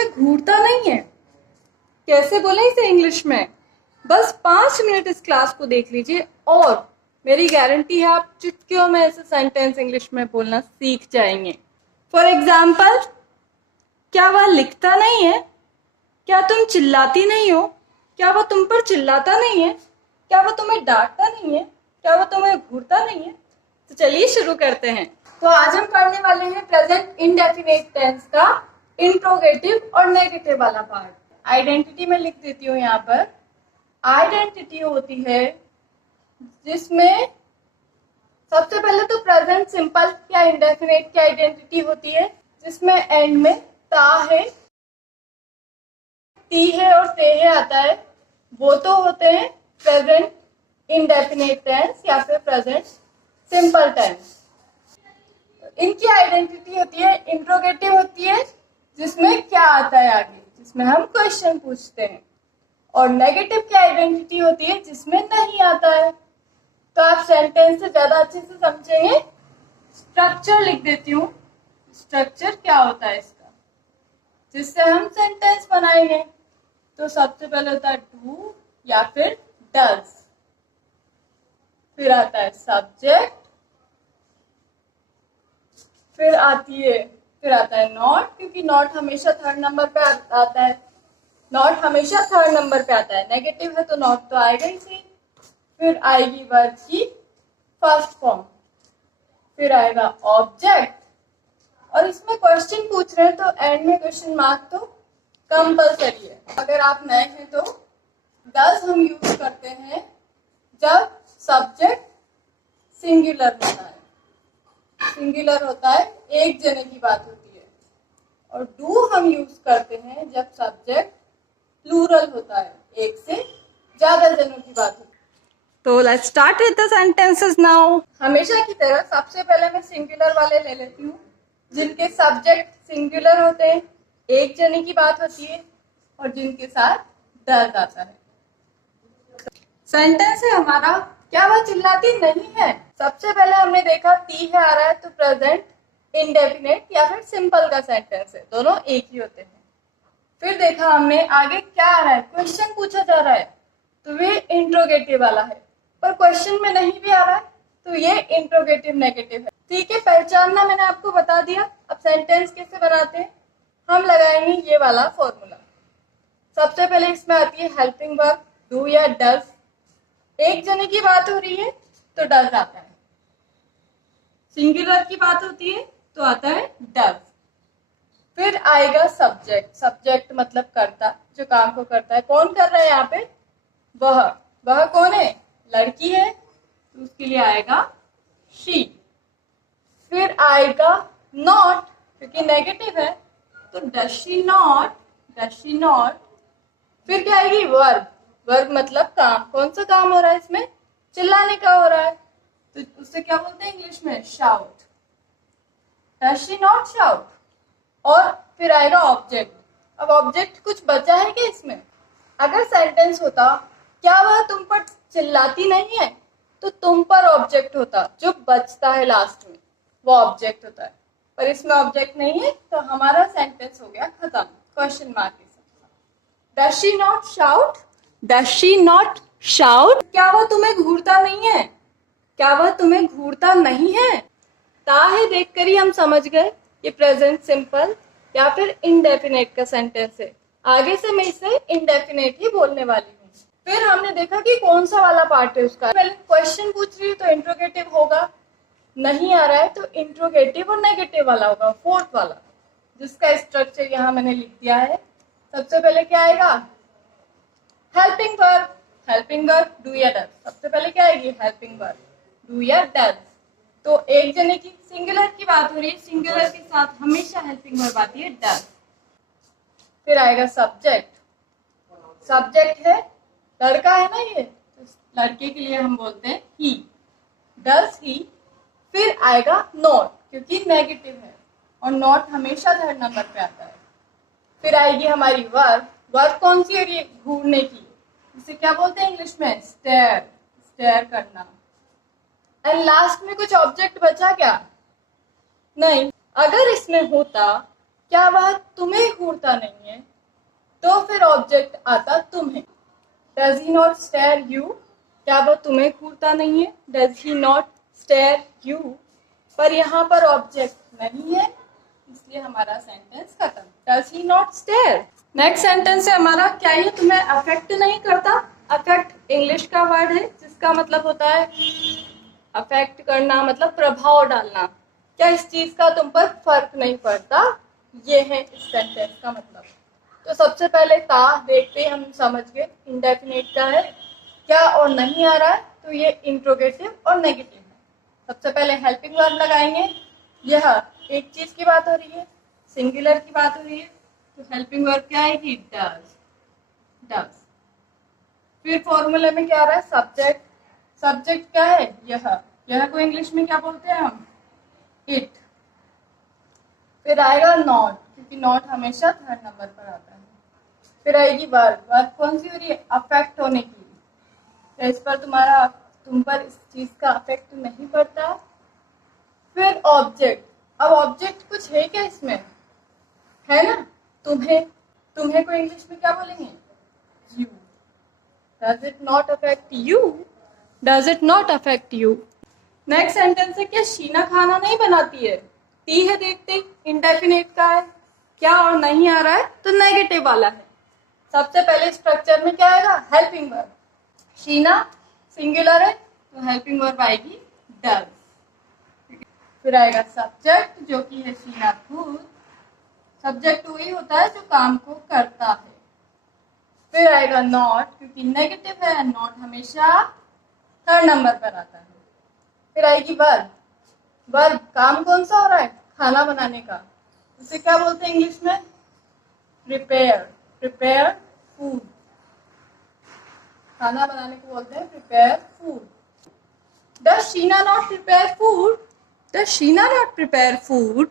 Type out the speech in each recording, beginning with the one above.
तुम्हें घूरता नहीं है? कैसे बोले इसे इंग्लिश में? बस 5 मिनट इस क्लास को देख लीजिए और मेरी गारंटी है आप चुटकियों में ऐसे सेंटेंस इंग्लिश में बोलना सीख जाएंगे। फॉर एग्जाम्पल, क्या वह लिखता नहीं है? क्या तुम चिल्लाती नहीं हो? क्या वह तुम पर चिल्लाता नहीं है? क्या वह तुम्हें डांटता नहीं है? क्या वह तुम्हें घूरता नहीं है? तो चलिए शुरू करते हैं। तो आज हम पढ़ने वाले हैं प्रेजेंट इंडेफिनिट टेंस का इंट्रोगेटिव और नेगेटिव वाला पार्ट। आइडेंटिटी में लिख देती हूँ यहाँ पर। आइडेंटिटी होती है जिसमें सबसे पहले तो प्रेजेंट सिंपल या इंडेफिनिट की आइडेंटिटी होती है जिसमें एंड में ता है, ती है और ते है आता है। वो तो होते हैं प्रेजेंट इंडेफिनिट टेंस या फिर प्रेजेंट सिंपल टेंस। इनकी आइडेंटिटी होती है इंट्रोगेटिव होती है जिसमें क्या आता है आगे, जिसमें हम क्वेश्चन पूछते हैं। और नेगेटिव की आइडेंटिटी होती है जिसमें नहीं आता है। तो आप सेंटेंस से ज्यादा अच्छे से समझेंगे। स्ट्रक्चर लिख देती हूँ। स्ट्रक्चर क्या होता है इसका, जिससे हम सेंटेंस बनाएंगे। तो सबसे पहले होता है डू या फिर डज, फिर आता है सब्जेक्ट, फिर आता है नॉट, क्योंकि नॉट हमेशा थर्ड नंबर पे आता है। नॉट हमेशा थर्ड नंबर पे आता है। नेगेटिव है तो नॉट तो आएगा ही सही। फिर आएगी वर्ब की फर्स्ट फॉर्म, फिर आएगा ऑब्जेक्ट। और इसमें क्वेश्चन पूछ रहे हैं तो एंड में क्वेश्चन मार्क तो कंपलसरी है। अगर आप नए हैं तो डज हम यूज करते हैं जब सब्जेक्ट सिंगुलर होता है। सिंगुलर होता है, एक जने की बात होती है। और डू हम यूज करते हैं जब सब्जेक्ट प्लूरल होता है, एक से ज्यादा जनों की बात होती है। तो let's start with the sentences now. हमेशा की तरह सबसे पहले मैं सिंगुलर वाले ले लेती हूँ जिनके सब्जेक्ट सिंगुलर होते हैं, एक जने की बात होती है और जिनके साथ डज आता है। सेंटेंस है हमारा, क्या वह चिल्लाती नहीं है? सबसे पहले हमने देखा ती है आ रहा है तो प्रेजेंट इंडेफिनिट या फिर सिंपल का सेंटेंस है, दोनों एक ही होते हैं। फिर देखा हमने आगे क्या आ रहा है, क्वेश्चन पूछा जा रहा है तो वे इंट्रोगेटिव वाला है। पर क्वेश्चन में नहीं भी आ रहा है तो ये इंट्रोगेटिव नेगेटिव है। ठीक है, पहचानना मैंने आपको बता दिया। अब सेंटेंस कैसे बनाते हैं, हम लगाएंगे ये वाला फॉर्मूला। सबसे पहले इसमें आती है हेल्पिंग वर्ब, डू या डज। एक जने की बात हो रही है तो डज आता है। सिंगुलर की बात होती है तो आता है डज। फिर आएगा सब्जेक्ट। सब्जेक्ट मतलब कर्ता, जो काम को करता है। कौन कर रहा है यहाँ पे? वह कौन है? लड़की है तो उसके लिए आएगा शी। फिर आएगा नॉट, क्योंकि नेगेटिव है तो does she not, does she not. फिर क्या आएगी? वर्ब। वर्ब मतलब काम। कौन सा काम हो रहा है इसमें? चिल्लाने का हो रहा है तो उससे क्या बोलते हैं इंग्लिश में? Shout. Does she not shout. और फिर आएगा ऑब्जेक्ट। अब ऑब्जेक्ट कुछ बचा है क्या इसमें? अगर सेंटेंस होता क्या वह तुम पर चिल्लाती नहीं है, तो तुम पर ऑब्जेक्ट होता, जो बचता है लास्ट में वो ऑब्जेक्ट होता है। पर इसमें ऑब्जेक्ट नहीं है तो हमारा सेंटेंस हो गया खत्म, क्वेश्चन मार्क के साथ। Does she not shout, does she not shout. क्या वह तुम्हें घूरता नहीं है? क्या वह तुम्हें घूरता नहीं है? ता है देखकर ही हम समझ गए ये प्रेजेंट सिंपल या फिर इंडेफिनेट का सेंटेंस है। आगे से मैं इसे इंडेफिनेट ही बोलने वाली हूँ। फिर हमने देखा कि कौन सा वाला पार्ट है उसका। पहले क्वेश्चन पूछ रही है तो इंट्रोगेटिव होगा, नहीं आ रहा है तो इंट्रोगेटिव और नेगेटिव वाला होगा, फोर्थ वाला, जिसका स्ट्रक्चर यहाँ मैंने लिख दिया है। सबसे पहले क्या आएगा? Helping verb. Helping verb do या डज। सबसे पहले क्या आएगी? हेल्पिंग वर्ब डू या डज। तो एक जने की सिंगुलर की बात हो रही है, सिंगुलर के साथ हमेशा हेल्पिंग वर्ब आती है डज। फिर आएगा सब्जेक्ट। सब्जेक्ट है लड़का है ना, ये तो लड़के के लिए हम बोलते हैं ही, डज ही। फिर आएगा नॉट, क्योंकि नेगेटिव है और नॉट हमेशा थर्ड नंबर पे आता है। फिर आएगी हमारी वर्ब। वर्ब कौन सी है? ये घूरने की, इसे क्या बोलते हैं इंग्लिश में? स्टेयर। स्टेयर करना। एंड लास्ट में कुछ ऑब्जेक्ट बचा क्या? नहीं। अगर इसमें होता क्या वह तुम्हें घूरता नहीं है? तो फिर ऑब्जेक्ट आता तुम्हें। Does he not stare you? क्या वह तुम्हें घूरता नहीं है? Does he not stare you? पर यहाँ पर ऑब्जेक्ट नहीं है, इसलिए हमारा सेंटेंस खत्म। Does he not stare. Next sentence है हमारा, क्या ये तुम्हें अफेक्ट नहीं करता? अफेक्ट इंग्लिश का वर्ड है जिसका मतलब होता है अफेक्ट करना, मतलब प्रभाव डालना। क्या इस चीज का तुम पर फर्क नहीं पड़ता? ये है इस सेंटेंस का मतलब। तो सबसे पहले ता देखते ही हम समझ गए इंडेफिनिट का है। क्या और नहीं आ रहा है, तो ये इंट्रोगेटिव और नेगेटिव है। सबसे पहले हेल्पिंग वर्ब लगाएंगे। यह एक चीज की बात हो रही है, सिंगुलर की बात हो रही है, तो हेल्पिंग वर्ब क्या आएगी? डज। डज। फिर फॉर्मूले में क्या आ रहा है? सब्जेक्ट। सब्जेक्ट क्या है? यह को इंग्लिश में क्या बोलते हैं हम? इट। फिर आएगा नॉट, क्योंकि नॉट हमेशा थर्ड नंबर पर आता है। फिर आएगी वर्ब। वर्ब कौन सी हो रही है? अफेक्ट होने की। तो इस पर तुम पर इस चीज का अफेक्ट नहीं पड़ता। फिर ऑब्जेक्ट। अब ऑब्जेक्ट कुछ है क्या इसमें? है ना, तुम्हें। तुम्हें को इंग्लिश में क्या बोलेंगे? You. Does it not affect you? Does it not affect you? Next sentence है, क्या शीना खाना नहीं बनाती है? टी है देखते, इंडेफिनिट का है। क्या और नहीं आ रहा है, तो नेगेटिव वाला है। सबसे पहले स्ट्रक्चर में क्या आएगा? Helping verb. शीना सिंगुलर है, तो हेल्पिंग वर्ब आएगी डज। फिर आएगा सब्जेक्ट, जो कि है शीना खुद। सब्जेक्ट वही होता है जो काम को करता है। फिर आएगा नॉट, क्योंकि नेगेटिव है, नॉट हमेशा थर्ड नंबर पर आता है। फिर आएगी वर्ब। वर्ब काम कौन सा हो रहा है? खाना बनाने का। उसे क्या बोलते हैं इंग्लिश में? प्रिपेयर। Prepare food. खाना बनाने को बोलते हैं prepare food. Does Sheena not prepare food? Does Sheena not prepare food?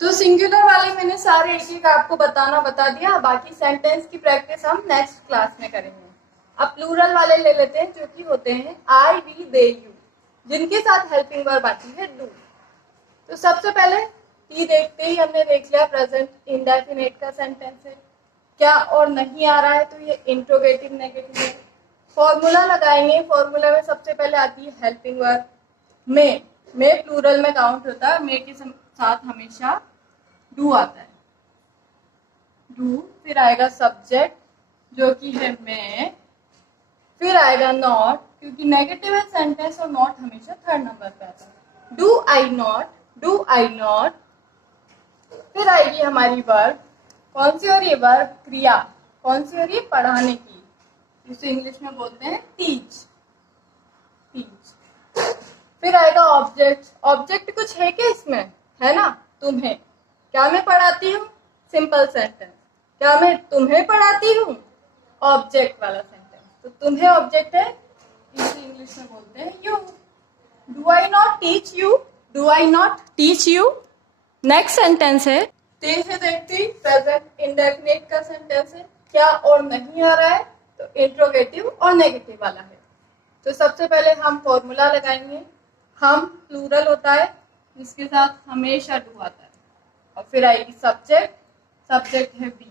तो सिंगुलर वाले मैंने सारे एक एक आपको बता दिया। बाकी सेंटेंस की प्रैक्टिस हम नेक्स्ट क्लास में करेंगे। अब प्लूरल वाले ले लेते हैं, जो कि होते हैं आई, वी, दे, यू, जिनके साथ हेल्पिंग वर्ब आती है डू। तो सबसे पहले टी देखते ही हमने देख लिया प्रेजेंट इंडेफिनिट का सेंटेंस है। क्या और नहीं आ रहा है, तो ये इंट्रोगेटिव नेगेटिव है। फॉर्मूला लगाएंगे। फॉर्मूला में सबसे पहले आती है हेल्पिंग वर्ब। में प्लूरल में काउंट होता है, मे के साथ हमेशा डू आता है। डू। फिर आएगा सब्जेक्ट, जो कि है मैं। फिर आएगा नॉट, क्योंकि नेगेटिव है सेंटेंस और नॉट हमेशा थर्ड नंबर पे आता है। Do I not? Do I not? फिर आएगी हमारी वर्ब। कौन सी हो रही है वर्ब? क्रिया। कौन सी हो रही है? पढ़ाने की। इसे इंग्लिश में बोलते हैं टीच। टीच। फिर आएगा ऑब्जेक्ट। ऑब्जेक्ट कुछ है क्या इसमें? है ना, तुम्हें। क्या मैं पढ़ाती हूँ? Simple sentence. क्या मैं तुम्हें पढ़ाती हूँ? ऑब्जेक्ट वाला सेंटेंस। तो तुम्हें ऑब्जेक्ट है, इसे इंग्लिश में बोलते हैं you. Do I not teach you? Do I not teach you? Next sentence है, देखती प्रेजेंट इंडेफिनिट का सेंटेंस है। क्या और नहीं आ रहा है, तो इंट्रोगेटिव और नेगेटिव वाला है। तो सबसे पहले हम फॉर्मूला लगाएंगे। हम प्लूरल होता है, जिसके साथ हमेशा डू आता है। और फिर आएगी सब्जेक्ट। सब्जेक्ट है वी।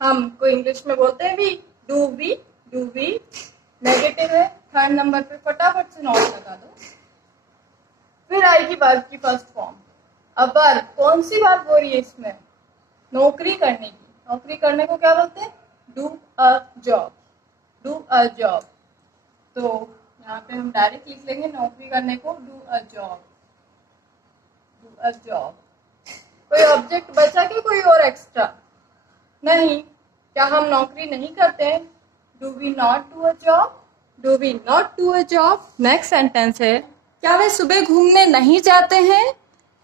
हम को इंग्लिश में बोलते हैं we. Do we? Do we negative है, थर्ड नंबर पे फटाफट से नॉट लगा दो। फिर आएगी वर्ब की फर्स्ट फॉर्म। अब वर्ब कौन सी वर्ब हो रही है इसमें? नौकरी करने की। नौकरी करने को क्या बोलते हैं? Do a job. Do a job. तो यहाँ पे हम डायरेक्ट लिख लेंगे नौकरी करने को do a job. Do a job. कोई ऑब्जेक्ट बचा क्या, कोई और एक्स्ट्रा? नहीं। क्या हम नौकरी नहीं करते हैं? Do we not do a job? Do we not do a job? Next sentence है, क्या वे सुबह घूमने नहीं जाते हैं?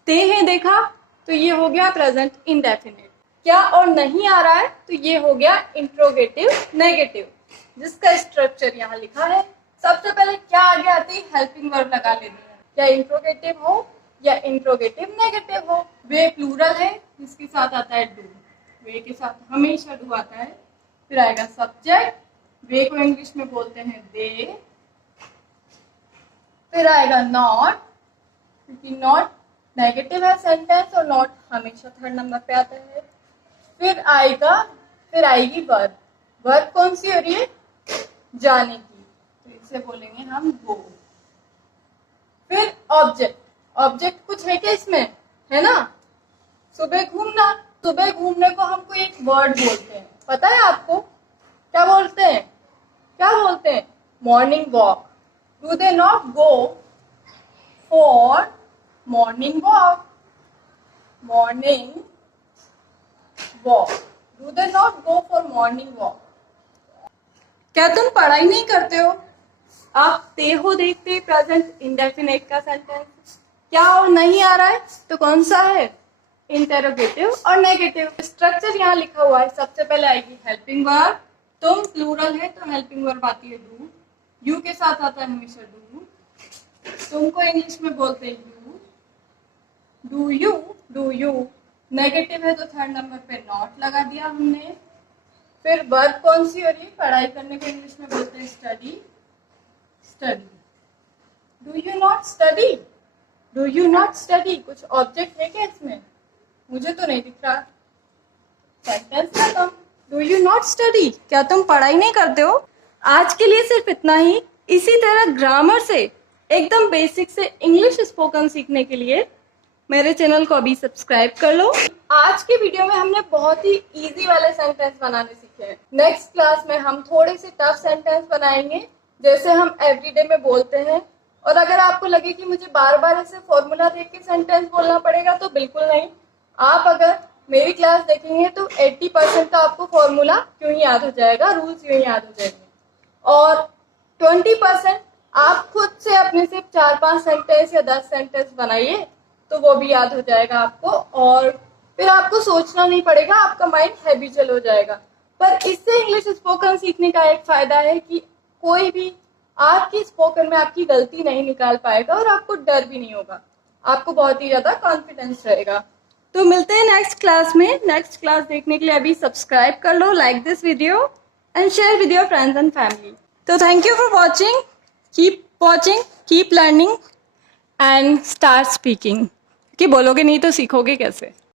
ते हैं देखा, तो ये हो गया प्रेजेंट इंडेफिनिट। क्या और नहीं आ रहा है, तो ये हो गया इंट्रोगेटिव नेगेटिव, जिसका स्ट्रक्चर यहाँ लिखा है। सबसे पहले क्या आगे आती है? हेल्पिंग वर्ब लगा लेनी है। क्या इंट्रोगेटिव हो या इंट्रोगेटिव नेगेटिव हो। वे प्लूरल है, जिसके साथ आता है डू। वे के साथ हमेशा डू आता है। फिर आएगा सब्जेक्ट। वे को इंग्लिश में बोलते हैं दे। फिर आएगा नॉट, क्योंकि नॉट नेगेटिव है सेंटेंस और नॉट हमेशा थर्ड नंबर पे आता है। फिर आएगी वर्ब। वर्ब कौन सी हो रही है? जाने की, तो इसे बोलेंगे हम गो। फिर ऑब्जेक्ट। ऑब्जेक्ट कुछ है क्या इसमें? है ना, सुबह घूमना। सुबह घूमने को हम कोई एक वर्ड बोलते हैं, पता है आपको? क्या बोलते हैं? क्या बोलते हैं? Morning walk. Do they not go for morning walk? Morning walk. Do they not go for morning walk? क्या तुम पढ़ाई नहीं करते हो? आप ते हो देखते प्रेजेंट इंडेफिनिट का सेंटेंस। क्या और नहीं आ रहा है तो कौन सा है? इंटेरोगेटिव और नेगेटिव। स्ट्रक्चर यहाँ लिखा हुआ है। सबसे पहले आएगी हेल्पिंग वर्ब। तुम प्लूरल है तो हेल्पिंग वर्ब आती है डू। यू के साथ आता है हमेशा डू। तुमको इंग्लिश में बोलते हैं यू। Do you. नेगेटिव है तो थर्ड नंबर पे नॉट लगा दिया हमने। फिर वर्ब कौन सी हो रही है? पढ़ाई करने को इंग्लिश में बोलते हैं study. Do you not study? Do you not study. कुछ ऑब्जेक्ट है क्या इसमें? मुझे तो नहीं दिख रहा। सेंटेंस खत्म। Do you not study. क्या तुम पढ़ाई नहीं करते हो? आज के लिए सिर्फ इतना ही। इसी तरह ग्रामर से एकदम बेसिक से इंग्लिश स्पोकन सीखने के लिए मेरे चैनल को अभी सब्सक्राइब कर लो। आज के वीडियो में हमने बहुत ही इजी वाले सेंटेंस बनाने सीखे हैं। नेक्स्ट क्लास में हम थोड़े से टफ सेंटेंस बनाएंगे, जैसे हम एवरीडे में बोलते हैं। और अगर आपको लगे कि मुझे बार बार ऐसे फॉर्मूला देख के सेंटेंस बोलना पड़ेगा, तो बिल्कुल नहीं। आप अगर मेरी क्लास देखेंगे तो 80% तो आपको फॉर्मूला क्यों ही याद हो जाएगा, रूल्स क्यों ही याद हो जाएंगे, और 20% आप खुद से अपने सिर्फ 4-5 सेंटेंस या 10 सेंटेंस बनाइए तो वो भी याद हो जाएगा आपको, और फिर आपको सोचना नहीं पड़ेगा, आपका माइंड हैबिचुअल हो जाएगा। पर इससे इंग्लिश स्पोकन सीखने का एक फायदा है कि कोई भी आपकी स्पोकन में आपकी गलती नहीं निकाल पाएगा और आपको डर भी नहीं होगा, आपको बहुत ही ज्यादा कॉन्फिडेंस रहेगा। तो मिलते हैं नेक्स्ट क्लास में। नेक्स्ट क्लास देखने के लिए अभी सब्सक्राइब कर लो, like this video and share with your friends and family. तो thank you for watching, keep learning and start speaking. कि बोलोगे नहीं तो सीखोगे कैसे?